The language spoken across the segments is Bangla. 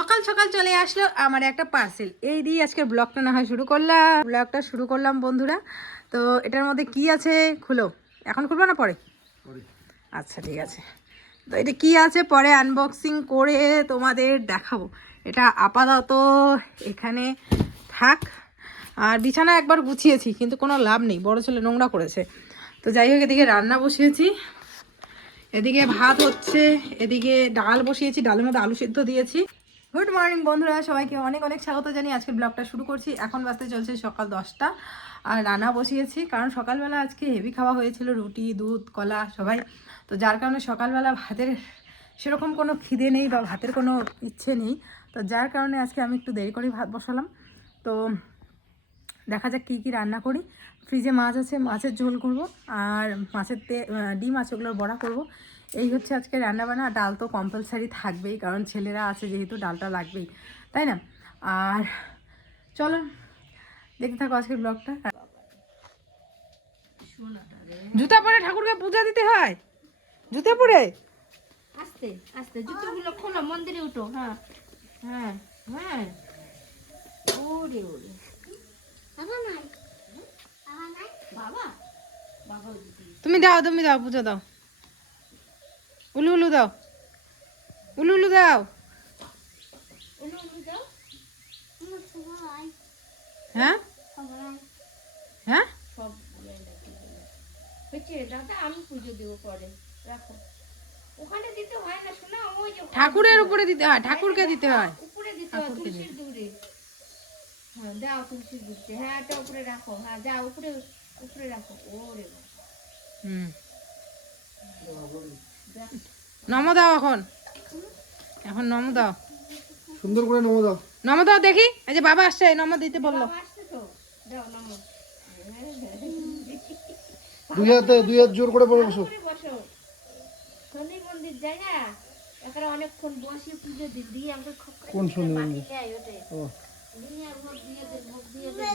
সকাল সকাল চলে আসলো আমার একটা পার্সেল, এই দিয়ে আজকের ব্লগটা না হয় শুরু করলাম বন্ধুরা। তো এটার মধ্যে কি আছে খুলো, এখন খুলবো না পরে? আচ্ছা ঠিক আছে। তো এটা কি আছে পরে আনবক্সিং করে তোমাদের দেখাবো। এটা আপাতত এখানে থাক। আর বিছানা একবার গুছিয়েছি কিন্তু কোনো লাভ নেই, বড় ছেলে নোংরা করেছে। তো যাই হোক, এদিকে রান্না বসিয়েছি, এদিকে ভাত হচ্ছে, এদিকে ডাল বসিয়েছি, ডালের মধ্যে আলু সিদ্ধ দিয়েছি। গুড মর্নিং বন্ধুরা, সবাইকে অনেক অনেক স্বাগত জানিয়ে আজকে ব্লগটা শুরু করছি। এখন বাজতে চলছে সকাল 10টা আর রান্না বসিয়েছি, কারণ সকালবেলা আজকে হেভি খাওয়া হয়েছিল, রুটি দুধ কলা সবাই। তো যার কারণে সকালবেলা ভাতের সেরকম কোনো খিদে নেই বা ভাতের কোনো ইচ্ছে নেই। তো যার কারণে আজকে আমি একটু দেরি করেই ভাত বসালাম। তো দেখা যাক কী কী রান্না করি। ফ্রিজে মাছ আছে, মাছের ঝোল করব, আর মাছের ডিম আছে, ওগুলোর বড়া করব। এই হচ্ছে আজকে রান্নাবান্না। ডাল তো কম্পালসারি থাকবেই, কারণ ছেলেরা আছে যেহেতু ডালটা লাগবেই, তাই না? আর চলো দেখতে থাকো আজকের ব্লগটা। জুতা পরে ঠাকুরকে পূজা দিতে হয়, জুতা পরে আস্তে আস্তে জুতোগুলো খোলো, মন্দিরে উঠো। হ্যাঁ হ্যাঁ হ্যাঁ, ওরে ওরে বাবা বাবা, তুমি দাও পূজা দাও, উলু উলু দাও, উলু উলু দাও। হ্যাঁ হ্যাঁ, সব হচ্ছে দাদা, আমি পুজো দেবো পরে, রাখো। ওখানে দিতে হয় না শোনা, ওই যে ঠাকুরের উপরে দিতে হয়, ঠাকুরকে দিতে হয়, উপরে দিতে হয়, তুলসীর দূরে। হ্যাঁ দাও তুলসীর দূরে, হ্যাঁ এটা উপরে রাখো, হ্যাঁ যাও উপরে উপরে রাখো। ওরে নম দাও, এখন নম দাও, সুন্দর করে নম দাও দেখি। এই যে বাবা আসছে, নম দিতে বললো। আসছে তো, দাও নমো। দুই হাত জোর করে পড়ে বসো। বসো, শনি মন্দির যাই না, এখানে অনেকক্ষণ বসে পুজো দিয়ে আমাকে কোন শনি মন্দির? ও ভোগ দিয়ে দে।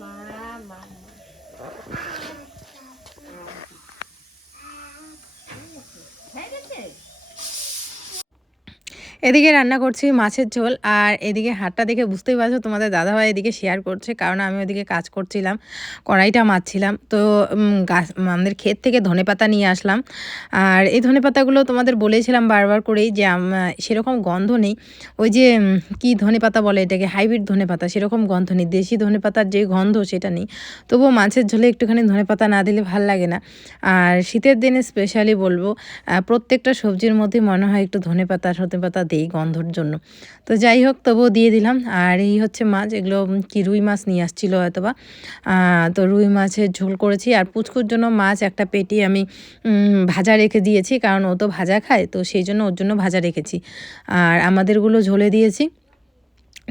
মা হয়ে গেছে। এদিকে রান্না করছি মাছের ঝোল, আর এদিকে হাতটা দেখে বুঝতেই পারছো তোমাদের দাদাভাই এদিকে শেয়ার করছে, কারণ আমি ওইদিকে কাজ করছিলাম, কড়াইটা মারছিলাম। তো গাছ আমাদের ক্ষেত থেকে ধনেপাতা নিয়ে আসলাম, আর এই ধনেপাতাগুলো তোমাদের বলেছিলাম বারবার করেই যে সেরকম গন্ধ নেই। ওই যে কি ধনেপাতা বলে এটাকে, হাইব্রিড ধনেপাতা, সেরকম গন্ধ নেই। দেশি ধনেপাতার যে গন্ধ সেটা নেই। তবুও মাছের ঝোলে একটুখানি ধনেপাতা না দিলে ভাল লাগে না। আর শীতের দিনে স্পেশালি বলবো, প্রত্যেকটা সবজির মধ্যে মনে হয় একটু ধনেপাতা দেই গন্ধর জন্য। তো যাই হোক, তবুও দিয়ে দিলাম। আর এই হচ্ছে মাছ, এগুলো কি রুই মাছ নিয়ে আসছিলো হয়তোবা। তো রুই মাছের ঝোল করেছি, আর পুচকুর জন্য মাছ একটা পেটি আমি ভাজা রেখে দিয়েছি, কারণ ও তো ভাজা খায়, তো সেই জন্য ওর জন্য ভাজা রেখেছি। আর আমাদেরগুলো ঝোলে দিয়েছি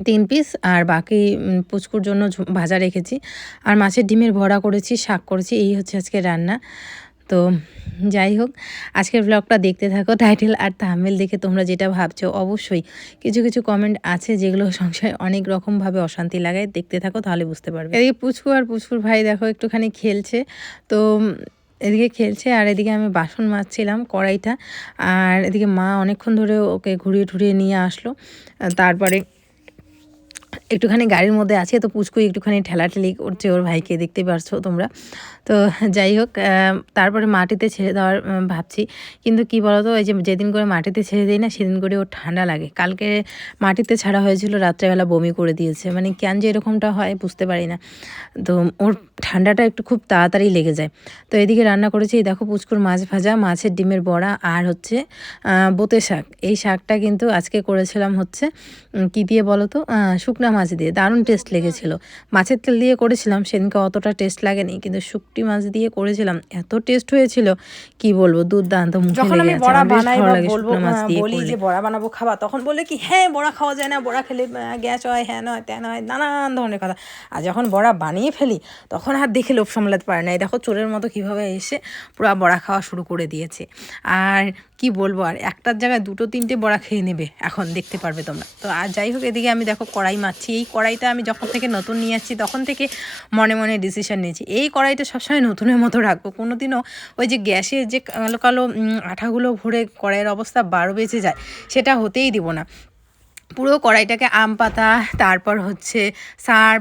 3 পিস, আর বাকি পুচকুর জন্য ভাজা রেখেছি। আর মাছের ডিমের বড়া করেছি, শাক করেছি। এই হচ্ছে আজকে রান্না। তো যাই হোক, আজকের ব্লগটা দেখতে থাকো। টাইটেল আর থাম্বনেল দেখে তোমরা যেটা ভাবছো, অবশ্যই কিছু কিছু কমেন্ট আছে যেগুলো সংসারে অনেক রকমভাবে অশান্তি লাগায়। দেখতে থাকো তাহলে বুঝতে পারবে। এদিকে পুচকু আর পুচকুর ভাই দেখো একটুখানি খেলছে। তো এদিকে খেলছে, আর এদিকে আমি বাসন মাজছিলাম কড়াইটা। আর এদিকে মা অনেকক্ষণ ধরে ওকে ঘুরিয়ে ঠুরিয়ে নিয়ে আসলো। তারপরে একটুখানি গাড়ির মধ্যে আছে, তো পুচকু একটুখানি ঠেলাঠেলি করছে ওর ভাইকে, দেখতে পারছো তোমরা। তো যাই হোক, তারপরে মাটিতে ছেড়ে দেওয়ার ভাবছি। কিন্তু কি বলতো, ওই যে যেদিন করে মাটিতে ছেড়ে দিই না, সেদিন করে ওর ঠান্ডা লাগে। কালকে মাটিতে ছাড়া হয়েছিল, রাত্রেবেলা বমি করে দিয়েছে। মানে কেন যে এরকমটা হয় বুঝতে পারি না। তো ওর ঠান্ডাটা একটু খুব তাড়াতাড়ি লেগে যায়। তো এদিকে রান্না করেছি, দেখো পুচকুর মাছ ভাজা, মাছের ডিমের বড়া, আর হচ্ছে বোতে শাক। এই শাকটা কিন্তু আজকে করেছিলাম হচ্ছে কি দিয়ে বলো তো, শুকনা মাছ দিয়ে। দারুণ টেস্ট লেগেছিল। মাছের তেল দিয়ে করেছিলাম, সেদিনকে অতটা টেস্ট লাগেনি, কিন্তু শুকটি মাছ দিয়ে করেছিলাম, এত টেস্ট হয়েছিল কি বলবো, দুর্দান্ত। যখন আমি বড়া বানাই বা বলবো, বলি যে বড়া বানাবো খাবা, তখন বলে কি হ্যাঁ বড়া খাওয়া যায় না, বড়া খেলে গ্যাস হয়, হ্যাঁ নয় ত্যান হয়, নানান ধরনের কথা। আর যখন বড়া বানিয়ে ফেলি তখন আর দেখে লোভ সামলাতে পারে না। এই দেখো চোরের মতো কীভাবে এসে পুরো বড়া খাওয়া শুরু করে দিয়েছে। আর কি বলবো, আর একটার জায়গায় 2-3টে বড়া খেয়ে নেবে, এখন দেখতে পারবে তোমরা। তো আর যাই হোক, এদিকে আমি দেখো কড়াই মারছি। নিয়েছি। এই কড়াইটা আমি যখন থেকে নতুন নিয়ে আসছি তখন থেকে মনে মনে ডিসিশন নিয়েছি এই কড়াইটা সবসময় নতুনের মতো রাখবো, কোনো দিনও ওই যে গ্যাসের যে কালো কালো আঠাগুলো ভরে কড়াইয়ের অবস্থা 12 বেজে যায় সেটা হতেই দিব না। পুরো কড়াইটাকে আম পাতা, তারপর হচ্ছে সার,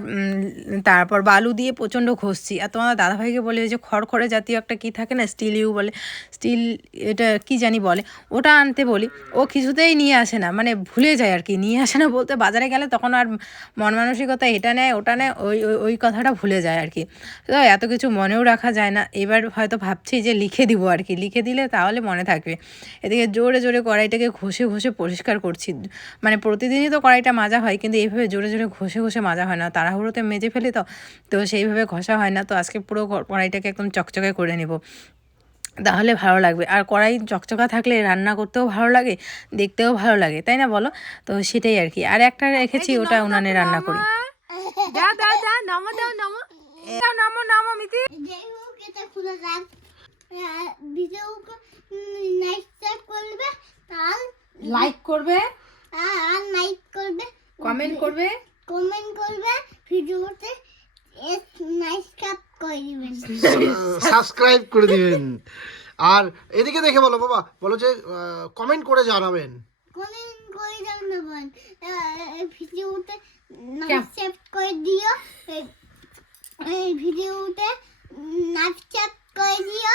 তারপর বালু দিয়ে প্রচণ্ড ঘষছি। আর তোমার দাদাভাইকে বলে ওই যে খড়খড়ে জাতীয় একটা কী থাকে না, স্টিল বলে, স্টিল এটা কি জানি বলে, ওটা আনতে বলি, ও কিছুতেই নিয়ে আসে না, মানে ভুলে যায় আর কি। নিয়ে আসে না বলতে বাজারে গেলে তখন আর মন মানসিকতা এটা নেয় ওটা নেয়, ওই ওই ওই কথাটা ভুলে যায় আর কি। তো এত কিছু মনেও রাখা যায় না। এবার হয়তো ভাবছি যে লিখে দিব আর কি, লিখে দিলে তাহলে মনে থাকবে। এদিকে জোরে জোরে কড়াইটাকে ঘষে ঘষে পরিষ্কার করছি। মানে প্রতিদিনই তো কড়াইটা মাজা হয়, কিন্তু এইভাবে জোরে জোরে ঘষে ঘষে মাজা হয় না, তাড়াহুড়োতে মেজে ফেলি তো, তো সেইভাবে ঘষা হয় না। তো আজকে পুরো কড়াইটাকে একদম চকচকে করে নেব, তাহলে ভালো লাগবে। আর কড়াই চকচকা থাকলে রান্না করতেও ভালো লাগে, দেখতেও ভালো লাগে, তাই না বলো? তো সেটাই আর কি। আর একটা রেখেছি, ওটা উনানে রান্না করি। দাও দাও দাও, নামো দাও, নামো দাও, নামো নামো মিতি। এটা খুলে রাখ, ভিডিও নাইস করবে, আর লাইক করবে, আর লাইক করবে, কমেন্ট করবে, ভিডিওতে নাইস কাপ করে দিবেন, সাবস্ক্রাইব করে দিবেন। আর এদিকে দেখে বলো বাবা, বলো যে কমেন্ট করে জানাবেন। কমেন্ট করে জানাবেন, ভিডিওতে নাইস করে দিও, এই ভিডিওতে নাইস করে দিও,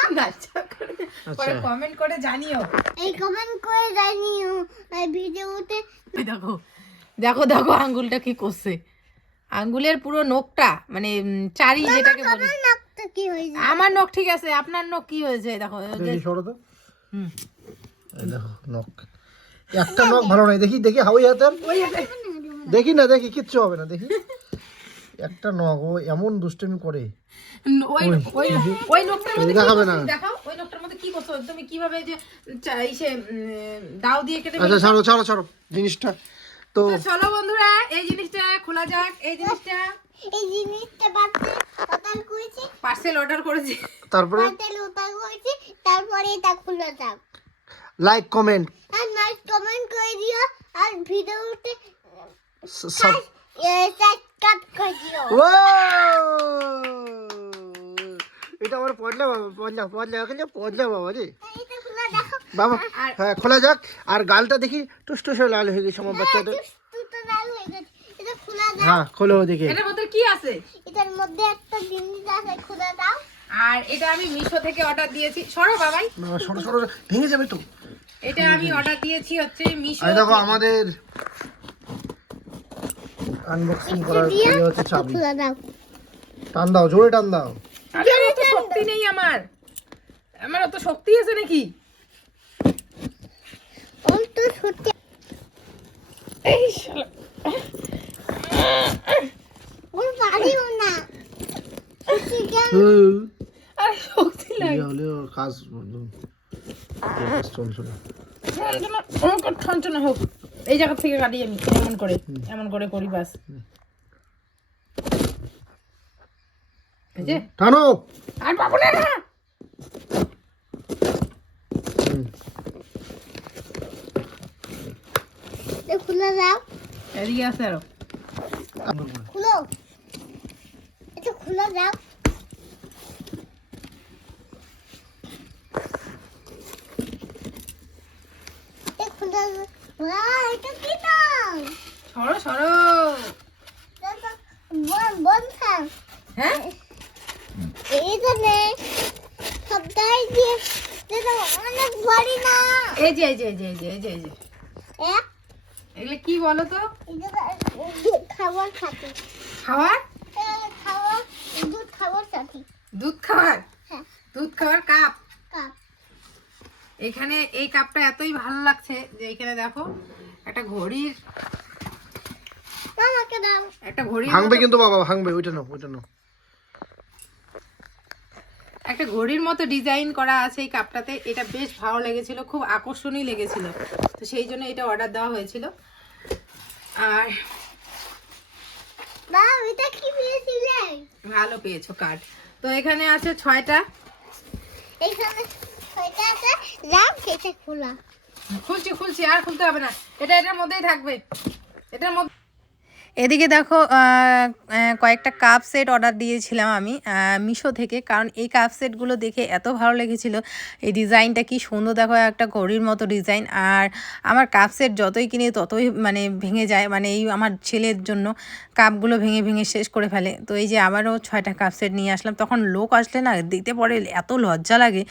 পরে কমেন্ট করে জানিও, এই কমেন্ট করে জানিও, এই ভিডিওতে দেখো দেখো দেখো আঙ্গুলটা কি করছে, আঙ্গুলের পুরো নখটা মানে চারি যেটাকে বলি। নাকটা কি হয়েছে? আমার নখ ঠিক আছে, আপনার নখ কি হয়েছে দেখো। সরো তো, এই দেখো নখ, একটা নখ ভালো নাই, দেখি দেখি হাওয়াই হাতের, দেখি না দেখি কিচ্ছু হবে না, দেখি একটা নখ, ও এমন দুষ্টুমি করে। ওই নখটার মধ্যে দেখাবে না, দেখাও, ওই নখটার মধ্যে কি করছো তুমি, কিভাবে যে ইসে দাও দিয়ে কেটে। আচ্ছা ছাড়ো ছাড়ো ছাড়ো জিনিসটা। তো চলো বন্ধুরা, এই জিনিসটা খোলা যাক। এই জিনিসটা পার্সেল অর্ডার করেছি, তারপরে তারপরে এটা খুলে যাও, লাইক কমেন্ট আর নাইস কমেন্ট করে দিও, আর ভিডিওতে সব। সাবস্ক্রাইব করে দিও। এটা আমার পড়লে বাবা, পড়লা পড়লা গেলে পড়লা বাবা রে এটা খুলে দেখো বাবা। হ্যাঁ খোলা যাক। আর গালটা দেখি টুসটুসে লাল হয়ে গেছে আমার বাচ্চাটা। তুই লাল হয়ে গেছে, এটা খুলে দাও। হ্যাঁ খোলো ওদিকে। এটার মধ্যে কি আছে? এটার মধ্যে একটা জিনিস আছে, খুলে দাও। আর এটা আমি মিশো থেকে অর্ডার দিয়েছি। সরো বাবাই, না সরো সরো, ভেঙে যাবে তো। এটা আমি অর্ডার দিয়েছি হচ্ছে মিশো। এই দেখো আমাদের আনবক্সিং করার ইয়ে হচ্ছে চাবি। খুলে দাও। টান দাও, জোরে টান দাও। আরে অত শক্তি নেই আমার, আমার অত শক্তি আছে নাকি? অন্ত সত্যি এই শালা, ওর পারিও না। সত্যি কেন? আর শক্তি লাগে ইয়ে হলে ওর কাজ চলছিল। ঠনঠনা হোক, এই জায়গা থেকে কাটি আমি, এমন করে করি বাস। এই যে টানো। আর পাবো না না। খুলে দাও। এদিকে আছে আরো। খুলো, এটা খুলে দাও। এটা খুলে দাও। এটা কি দাও? সরো সরো। বন থাক। হ্যাঁ এইটা নে, সবটাই দিয়ে এটা অনেক ভারী না। এই যে এই যে এই যে এই যে এই যে এই যে এগুলো কি বলো তো? খাবার খাতে খাওয়ার, খাওয়া, দুধ খাবার সাথে। দুধ খাওয়ার, হ্যাঁ, দুধ খাওয়ার কাপ। কাপ। এখানে এই কাপটা এতই ভালো লাগছে যে এখানে দেখো একটা ঘড়ির, আমাকে দাও। একটা ঘড়ির ভাঙবে মতো- কিন্তু বাবা, ভাঙবে। ওইটা নাও, ওইটা নাও। একটা ঘড়ির মতো ডিজাইন করা আছে এই কাপটাতে। এটা বেশ ভালো লেগেছিল, খুব আকর্ষণীয় লেগেছিল, তো সেই জন্য এটা অর্ডার দেওয়া হয়েছিল। আর দাও, এটা কি পেয়েছিলে? ভালো পেয়েছো কার্ড। তো এখানে আছে 6টা। এইখানে ছয়টা আছে, দাও সেটা খোলা। খুলছি খুলছি, আর খুলতে হবে না, এটা এটার মধ্যেই থাকবে। এটার মধ্যে এদিকে দেখো কয়েকটা কাপ সেট অর্ডার দিয়েছিলাম আমি মিশো থেকে, কারণ এই কাপ সেটগুলো দেখে এত ভালো লেগেছিল। এই ডিজাইনটা কি সুন্দর, দেখো একটা ঘড়ির মতো ডিজাইন। আর আমার কাপ সেট যতই কিনি ততই মানে ভেঙে যায়, মানে এই আমার ছেলের জন্য কাপগুলো ভেঙে ভেঙে শেষ করে ফেলে। তো এই যে আবারও 6টা কাপ সেট নিয়ে আসলাম। তখন লোক আসলে না দিতে পরে এত লজ্জা লাগে,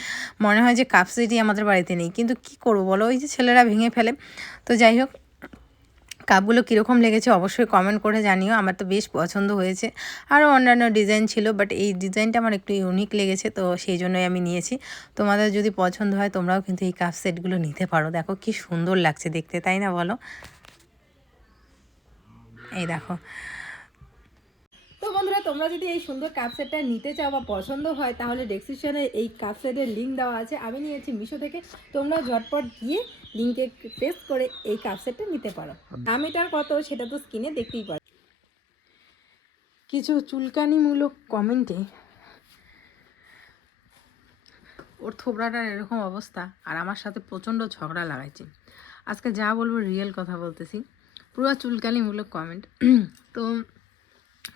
মনে হয় যে কাপ সেটই আমাদের বাড়িতে নেই, কিন্তু কি করবো বলো, ওই যে ছেলেরা ভেঙে ফেলে। তো যাই হোক, কাপগুলো কীরকম লেগেছে অবশ্যই কমেন্ট করে জানিও। আমার তো বেশ পছন্দ হয়েছে। আরও অন্যান্য ডিজাইন ছিল, বাট এই ডিজাইনটা আমার একটু ইউনিক লেগেছে, তো সেই জন্যই আমি নিয়েছি। তোমাদের যদি পছন্দ হয় তোমরাও কিন্তু এই কাপ সেটগুলো নিতে পারো। দেখো কি সুন্দর লাগছে দেখতে, তাই না বলো? এই দেখো। তো বন্ধুরা, তোমরা যদি এই সুন্দর কাপ সেটটা নিতে চাও বা পছন্দ হয়, তাহলে ডেসক্রিপশনে এই কাপ সেটের লিঙ্ক দেওয়া আছে। আমি নিয়েছি মিশো থেকে, তোমরা ঝটপট গিয়ে লিঙ্কে প্রেস করে এই কাপ সেটটা নিতে পারো। দামিটার কত সেটা তো স্ক্রিনে দেখতেই পারো। কিছু চুলকানিমূলক কমেন্টে ওর থোবড়াটার এরকম অবস্থা, আর আমার সাথে প্রচণ্ড ঝগড়া লাগাইছে। আজকে যা বলবো রিয়েল কথা বলতেছি, পুরো চুলকানিমূলক কমেন্ট। তো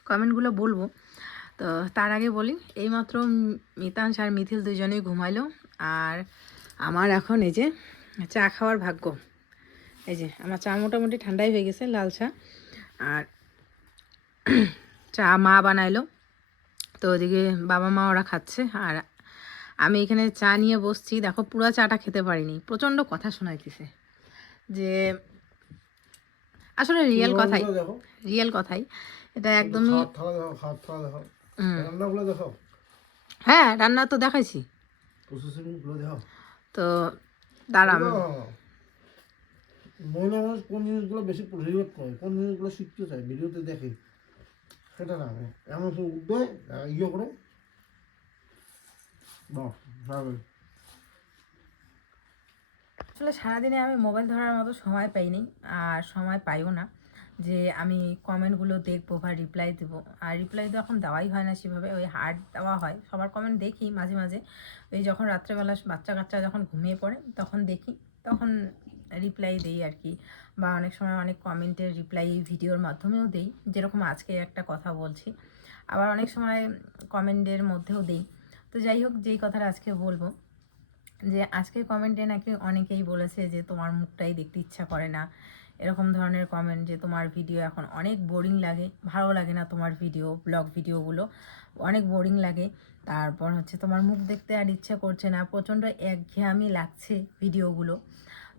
কমেন্টগুলো বলবো, তো তার আগে বলি, এইমাত্র মিতাংশ আর মিথিল দুজনেই ঘুমাইলো, আর আমার এখন এই যে চা খাওয়ার ভাগ্য। এই যে আমার চা মোটামুটি ঠান্ডাই হয়ে গেছে, লাল চা। আর চা মা বানাইলো, তো ওদিকে বাবা মা ওরা খাচ্ছে, আর আমি এখানে চা নিয়ে বসছি। দেখো পুরো চাটা খেতে পারিনি, প্রচণ্ড কথা শোনাইতেছে। যে আসলে রিয়েল কথাই এটা একদমই। হ্যাঁ, রান্না তো দেখাইছি। তো দাঁড়াম, মহিলা মানুষ কোন জিনিসগুলো বেশি প্রতিরোধ করে, কোন জিনিসগুলো শিখতে চায়, ভিডিওতে দেখে, সেটা না এমন সব উঠবে ইয়ে করে আসলে সারাদিনে আমি মোবাইল ধরার মতো সময় পাইনি, আর সময় পাইও না যে আমি কমেন্টগুলো দেখবো বা রিপ্লাই দেবো। আর রিপ্লাই তো এখন দেওয়াই হয় না সেভাবে, ওই হার্ট দেওয়া হয়। সবার কমেন্ট দেখি মাঝে মাঝে, ওই যখন রাত্রেবেলা বাচ্চা কাচ্চা যখন ঘুমিয়ে পড়ে তখন দেখি, তখন রিপ্লাই দেই আর কি। বা অনেক সময় অনেক কমেন্টের রিপ্লাই এই ভিডিওর মাধ্যমেও দেই, যেরকম আজকে একটা কথা বলছি। আবার অনেক সময় কমেন্টের মধ্যেও দেই। তো যাই হোক, যেই কথাটা আজকে বলবো, যে আজকের কমেন্টে নাকি অনেকেই বলেছে যে তোমার মুখটাই দেখতে ইচ্ছা করে না, এরকম ধরনের কমেন্ট, যে তোমার ভিডিও এখন অনেক বোরিং লাগে, ভালো লাগে না তোমার ভিডিও, ব্লগ ভিডিওগুলো অনেক বোরিং লাগে। তারপর হচ্ছে তোমার মুখ দেখতে আর ইচ্ছা করছে না, প্রচণ্ড একঘেয়েমি লাগছে ভিডিওগুলো।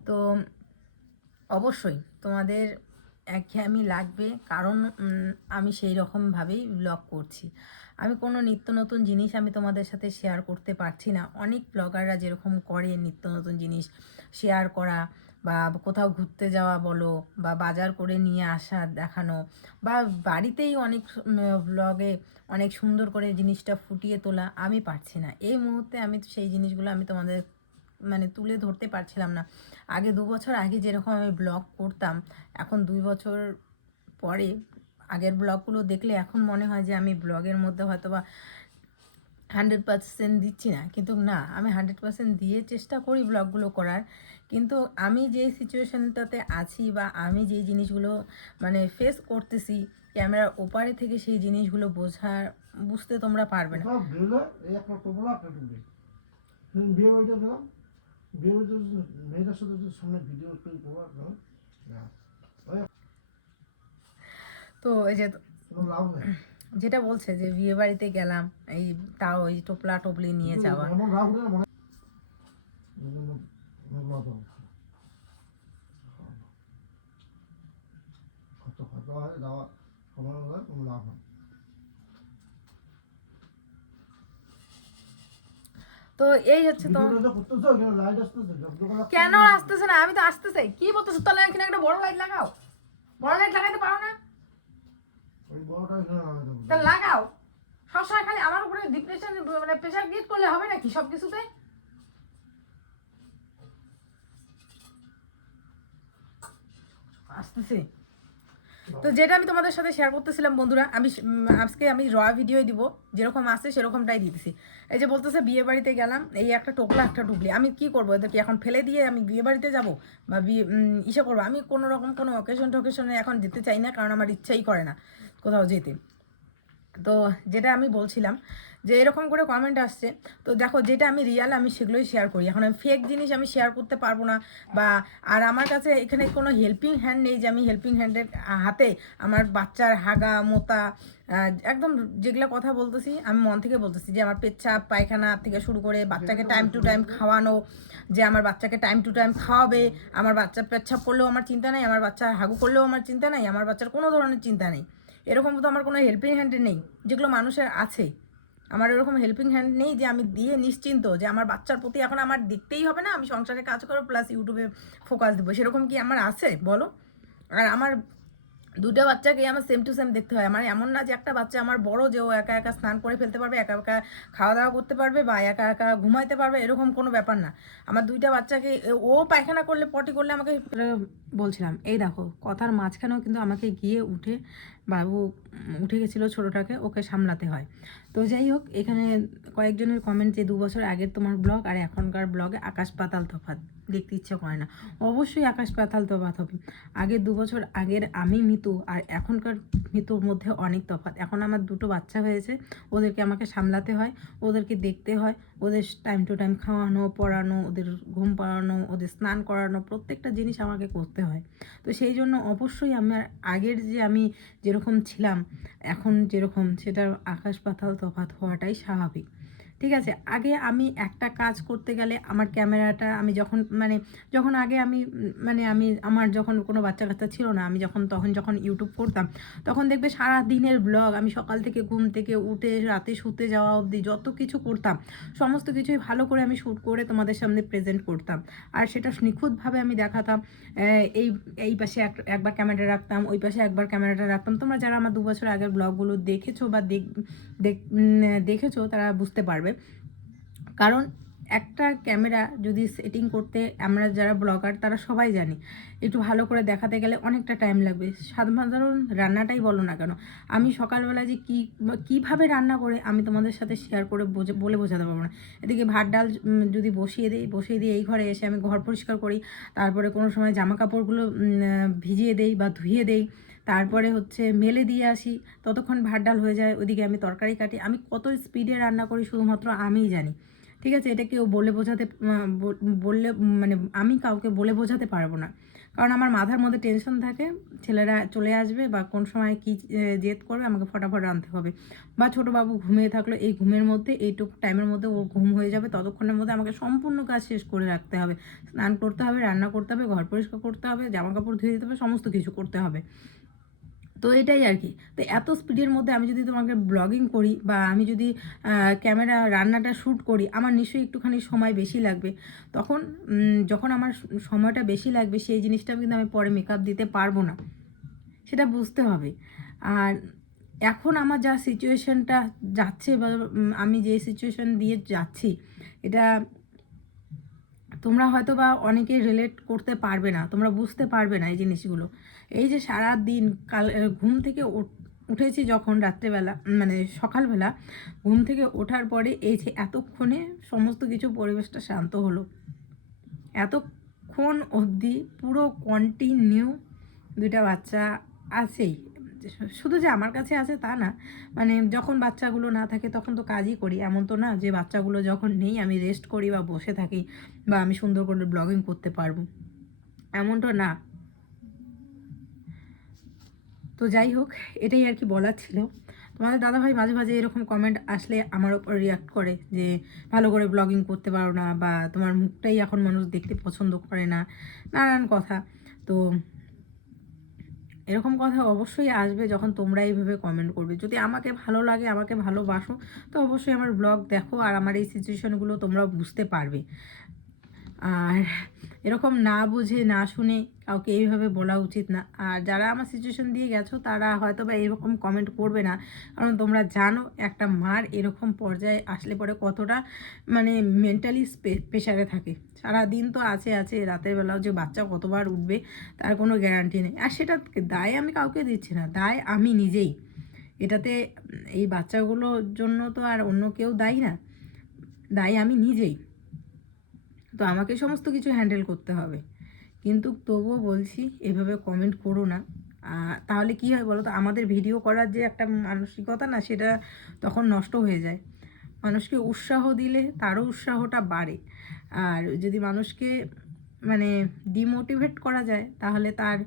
তো অবশ্যই তোমাদের একঘেয়েমি লাগবে, কারণ আমি সেই রকমভাবেই ব্লগ করছি। আমি কোনো নিত্য নতুন জিনিস আমি তোমাদের সাথে শেয়ার করতে পারছি না। অনেক ব্লগাররা যেরকম করে নিত্য নতুন জিনিস শেয়ার করা, বা কোথাও ঘুরতে যাওয়া বলো, বা বাজার করে নিয়ে আসা দেখানো, বা বাড়িতেই অনেক ব্লগে অনেক সুন্দর করে জিনিসটা ফুটিয়ে তোলা, আমি পারছি না এই মুহূর্তে। আমি সেই জিনিসগুলো আমি তোমাদের মানে তুলে ধরতে পারছিলাম না। আগে 2 বছর আগে যেরকম আমি ব্লগ করতাম, এখন 2 বছর পরে আগের ব্লগগুলো দেখলে এখন মনে হয় যে আমি ব্লগের মধ্যে হয়তো বা 100% দিচ্ছি না, কিন্তু না, আমি 100% দিয়ে চেষ্টা করি ব্লগগুলো করার। কিন্তু আমি যে সিচুয়েশনটাতে আছি, বা আমি যে জিনিসগুলো মানে ফেস করতেছি ক্যামেরার ওপারে থেকে, সেই জিনিসগুলো বুঝতে তোমরা পারবে না। তো এই যে যেটা বলছে যে বিয়ে বাড়িতে গেলাম, এই তাও ওই টোপলা টোপলি নিয়ে যাওয়া, তো এই হচ্ছে তো। কেন আসতেছে না? আমি তো আসতে চাই, কি বলতেছো? তাহলে এখানে একটা বড় লাইট লাগাও। বড় লাইট লাগাইতে পারো না? তাহলে লাগাও। সবসময় খালি আমার উপরে ডিপ্রেশন মানে প্রেশার ক্রিয়েট করলে হবে নাকি সব কিছুতে? আসতেছে। তো যেটা আমি তোমাদের সাথে শেয়ার করতেছিলাম বন্ধুরা, আজকে আমি র ভিডিওই দিব, যেরকম আছে সেরকমটাই দিতেছি। এই যে বলতেছে বিয়ে বাড়িতে গেলাম, এই একটা টোকলা একটা টুকলি, আমি কি করবো এদেরকে এখন ফেলে দিয়ে আমি বিয়ে বাড়িতে যাবো বা ইসে করবো? আমি কোনো রকম কোনো অকেশনে এখন যেতে চাই না, কারণ আমার ইচ্ছাই করে না কোথাও যেতে। তো যেটা আমি বলছিলাম যে এরকম করে কমেন্ট আসছে, তো দেখো যেটা আমি রিয়াল আমি সেগুলোই শেয়ার করি। এখন আমি ফেক জিনিস আমি শেয়ার করতে পারবো না, বা আর আমার কাছে এখানে কোনো হেল্পিং হ্যান্ড নেই যে আমি হেল্পিং হ্যান্ডের হাতে আমার বাচ্চার হাগা মোতা একদম যেগুলো কথা বলতেছি আমি মন থেকে বলতেছি, যে আমার পেচ্ছাপ পায়খানা থেকে শুরু করে বাচ্চাকে টাইম টু টাইম খাওয়ানো, যে আমার বাচ্চাকে টাইম টু টাইম খাওয়াবে, আমার বাচ্চা পেচ্ছাপ করলেও আমার চিন্তা নেই, আমার বাচ্চা হাগু করলেও আমার চিন্তা নেই, আমার বাচ্চার কোনো ধরনের চিন্তা নেই। এরকম তো আমার কোনো হেল্পিং হ্যান্ড নেই, যেগুলো মানুষের আছে। আমার এরকম হেল্পিং হ্যান্ড নেই যে আমি দিয়ে নিশ্চিন্ত যে আমার বাচ্চার প্রতি এখন আমার দেখতেই হবে না, আমি সংসারে কাজ করবো প্লাস ইউটিউবে ফোকাস দেবো, সেরকম কি আমার আছে বলো? আর আমার দুটো বাচ্চাকে আমার সেম টু সেম দেখতে হয়। আমার এমন না যে একটা বাচ্চা আমার বড় যে ও একা একা স্নান করে ফেলতে পারবে, একা একা খাওয়া দাওয়া করতে পারবে বা একা একা ঘুমাইতে পারবে, এরকম কোনো ব্যাপার না। আমার দুইটা বাচ্চাকে ও পায়খানা করলে পটি করলে আমাকে বলছিলাম, এই দেখো কথার মাঝখানেও কিন্তু আমাকে গিয়ে উঠে বাবু উঠে গেছিলো ছোটোটাকে, ওকে সামলাতে হয়। তো যাই হোক, এখানে কয়েকজনের কমেন্ট যে 2 বছর আগের তোমার ব্লগ আর এখনকার ব্লগে আকাশ পাতাল তফাৎ, দেখতে ইচ্ছে করে না। অবশ্যই আকাশ পাতাল তফাৎ হবে। আগের 2 বছর আগের আমি মিতু আর এখনকার মিতুর মধ্যে অনেক তফাৎ। এখন আমার 2টো বাচ্চা হয়েছে, ওদেরকে আমাকে সামলাতে হয়, ওদেরকে দেখতে হয়, ওদের টাইম টু টাইম খাওয়ানো পড়ানো, ওদের ঘুম পাড়ানো, ওদের স্নান করানো, প্রত্যেকটা জিনিস আমাকে করতে হয়। তো সেই জন্য অবশ্যই আমার আগের যে আমি যেরকম ছিলাম এখন যেরকম, সেটা আকাশ পাতাল তফাৎ হওয়াটাই স্বাভাবিক। ঠিক আছে, আগে আমি একটা কাজ করতে গেলে আমার ক্যামেরাটা আমি যখন আগে আমি আমার যখন কোনো বাচ্চা কাচ্চা ছিল না, আমি যখন ইউটিউব করতাম, তখন দেখবে সারা দিনের ব্লগ আমি সকাল থেকে ঘুম থেকে উঠে রাতে শুতে যাওয়া অবধি যত কিছু করতাম সমস্ত কিছুই ভালো করে আমি শ্যুট করে তোমাদের সামনে প্রেজেন্ট করতাম, আর সেটা নিখুঁতভাবে আমি দেখাতাম। এই এই পাশে একবার ক্যামেরা রাখতাম, ওই পাশে একবার ক্যামেরাটা রাখতাম। তোমরা যারা আমার 2 বছর আগের ব্লগগুলো দেখেছো বা দেখেছো তারা বুঝতে পারবে। কারণ একটা ক্যামেরা যদি সেটিং করতে আমরা যারা ব্লগার তারা সবাই জানি, একটু ভালো করে দেখাতে গেলে অনেকটা টাইম লাগবে। সাধারণ রান্নাটাই বলো না কেন, আমি সকালবেলা যে কীভাবে রান্না করে আমি তোমাদের সাথে শেয়ার করে বলে বোঝাতে পারবো না। এদিকে ভাত ডাল যদি বসিয়ে দিই এই ঘরে এসে আমি ঘর পরিষ্কার করি, তারপরে কোনো সময় জামা কাপড়গুলো ভিজিয়ে দেই বা ধুয়ে দেই, তারপরে হচ্ছে মেলে দিয়ে আসি, ততক্ষণ ভাত ডাল হয়ে যায়, ওইদিকে আমি তরকারি কাটি। আমি কত স্পিডে রান্না করি শুধুমাত্র আমিই জানি। ঠিক আছে, এটা কেউ বললে আমি কাউকে বলে বোঝাতে পারবো না, কারণ আমার মাথার মধ্যে টেনশন থাকে ছেলেরা চলে আসবে বা কোন সময় কী জেদ করবে, আমাকে ফটাফট রাঁধতে হবে। বা ছোটো বাবু ঘুমিয়ে থাকলো, এই ঘুমের মধ্যে এইটুকু টাইমের মধ্যে ও ঘুম হয়ে যাবে, ততক্ষণের মধ্যে আমাকে সম্পূর্ণ কাজ শেষ করে রাখতে হবে। স্নান করতে হবে, রান্না করতে হবে, ঘর পরিষ্কার করতে হবে, জামা কাপড় ধুয়ে দিতে হবে, সমস্ত কিছু করতে হবে। তো এটাই আর কি। তো এত স্পিডের মধ্যে আমি যদি তোমাকে ব্লগিং করি বা আমি যদি ক্যামেরা রান্নাটা শ্যুট করি, আমার নিশ্চয়ই একটুখানি সময় বেশি লাগবে। তখন যখন আমার সময়টা বেশি লাগবে সেই জিনিসটা কিন্তু আমি পরে মেকআপ দিতে পারবো না, সেটা বুঝতে হবে। আর এখন আমার যা সিচুয়েশনটা যাচ্ছে বা আমি যে সিচুয়েশন দিয়ে যাচ্ছি, এটা তোমরা হয়তো বা অনেকে রিলেট করতে পারবে না, তোমরা বুঝতে পারবে না এই জিনিসগুলো। এই যে সারা দিন ঘুম থেকে উঠেছি যখন রাত্রেবেলা সকালবেলা ঘুম থেকে ওঠার পরে এই যে এতক্ষণে সমস্ত কিছু পরিবেশটা শান্ত হলো, এতক্ষণ অবধি পুরো কন্টিনিউ 2টা বাচ্চা আছেই। শুধু যে আমার কাছে আছে তা না, যখন বাচ্চাগুলো না থাকে তখন তো কাজই করি, এমন তো না যে বাচ্চাগুলো যখন নেই আমি রেস্ট করি বা বসে থাকি বা আমি সুন্দর করে ব্লগিং করতে পারবো, এমনটা না। তো যাই হোক, এটাই আর কি বলার ছিল। তোমাদের দাদাভাই মাঝে মাঝে এরকম কমেন্ট আসলে আমার ওপর রিয়াক্ট করে যে ভালো করে ব্লগিং করতে পারো না, বা তোমার মুখটাই এখন মানুষ দেখতে পছন্দ করে না, নানান কথা। তো এরকম কথা অবশ্যই আসবে যখন তোমরা এইভাবে কমেন্ট করবে। যদি আমাকে ভালো লাগে, আমাকে ভালোবাসো, তো অবশ্যই আমার ব্লগ দেখো আর আমার এই সিচুয়েশনগুলো তোমরা বুঝতে পারবে। আর এরকম না বুঝে না শুনে কাউকে এইভাবে বলা উচিত না। আর যারা আমার সিচুয়েশন দিয়ে গেছো তারা হয়তো বা এরকম কমেন্ট করবে না, কারণ তোমরা জানো একটা মার এরকম পর্যায়ে আসলে পরে কতটা মানে মেন্টালি প্রেশারে থাকে। সারাদিন তো আছে রাতের বেলাও যে বাচ্চা কতবার উঠবে তার কোনো গ্যারান্টি নেই। আর সেটা দায় আমি কাউকে দিচ্ছি না, দায় আমি নিজেই। এটাতে এই বাচ্চাগুলোর জন্য তো আর অন্য কেউ দায়ী না, দায়ী আমি নিজেই। তো আমাকে সমস্ত কিছু হ্যান্ডেল করতে হবে। কিন্তু তবুও বলছি এভাবে কমেন্ট করো না। তাহলে কি হয় বলো তো, আমাদের ভিডিও করার যে একটা মানসিকতা না, সেটা তখন নষ্ট হয়ে যায়। মানুষকে উৎসাহ দিলে তারও উৎসাহটা বাড়ে। আর যদি মানুষকে মানে ডিমোটিভেট করা যায় তাহলে তার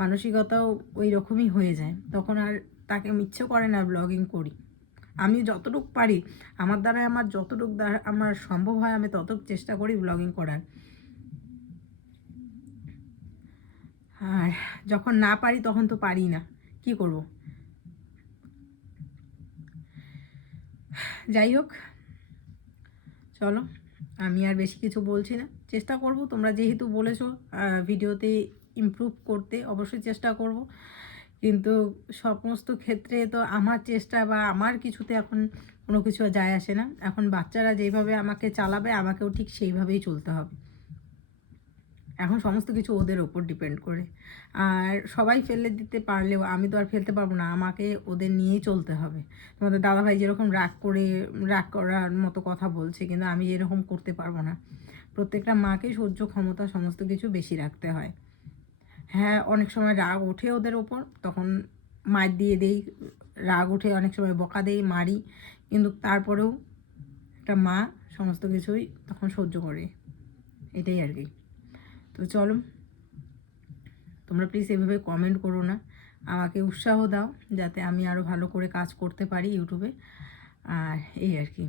মানসিকতাও ওই রকমই হয়ে যায়, তখন আর তাকে ইচ্ছে করে না ব্লগিং করি। আমি যতটুকু পারি, আমার দ্বারা আমার যতটুকু আমার সম্ভব হয় আমি ততটুকু চেষ্টা করি ব্লগিং করার। আর যখন না পারি তখন তো পারি না, কি করব। যাই হোক, চলো আমি আর বেশি কিছু বলছি না। চেষ্টা করব, তোমরা যেহেতু বলেছো ভিডিওতে ইমপ্রুভ করতে, অবশ্যই চেষ্টা করব। কিন্তু সমস্ত ক্ষেত্রে তো আমার চেষ্টা বা আমার কিছুতে এখন কোনো কিছু যায় আসে না। এখন বাচ্চারা যেইভাবে আমাকে চালাবে আমাকেও ঠিক সেইভাবেই চলতে হবে। এখন সমস্ত কিছু ওদের ওপর ডিপেন্ড করে। আর সবাই ফেলে দিতে পারলেও আমি তো আর ফেলতে পারবো না, আমাকে ওদের নিয়েই চলতে হবে। তোমাদের দাদাভাই যেরকম রাগ করার মতো কথা বলছে, কিন্তু আমি এরকম করতে পারবো না। প্রত্যেকটা মাকে সহ্য ক্ষমতা সমস্ত কিছু বেশি রাখতে হয়। হ্যাঁ, অনেক সময় রাগ ওঠে ওদের ওপর, তখন মার দিয়ে দেই। রাগ উঠে অনেক সময় বকা দেই, মারি, কিন্তু তারপরেও একটা মা সমস্ত কিছুই তখন সহ্য করে। এটাই আর কি। তো চলো, তোমরা প্লিজ এভাবে কমেন্ট করো না, আমাকে উৎসাহ দাও যাতে আমি আরও ভালো করে কাজ করতে পারি ইউটিউবে। আর এই আর কি।